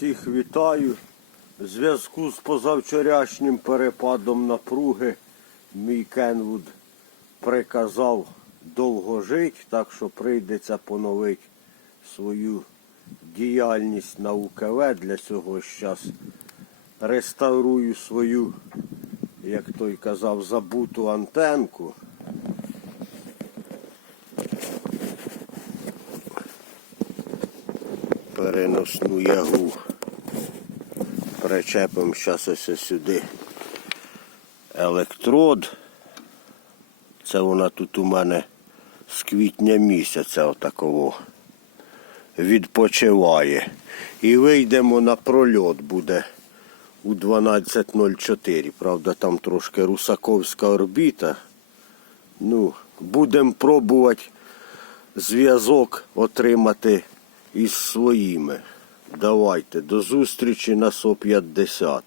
Всіх вітаю. В зв'язку з позавчорашнім перепадом напруги мій Кенвуд приказав довго жити, так що прийдеться поновити свою діяльність на УКВ. Для цього зараз реставрую свою, як той казав, забуту антенку. переносну ягу. Причепимо зараз ось сюди електрод. Це вона тут у мене з квітня місяця отаково відпочиває. І вийдемо на прольот буде у 12.04. Правда, там трошки русаковська орбіта. Ну, будемо пробувати зв'язок отримати із своїми. Давайте, до зустрічі на СО-50.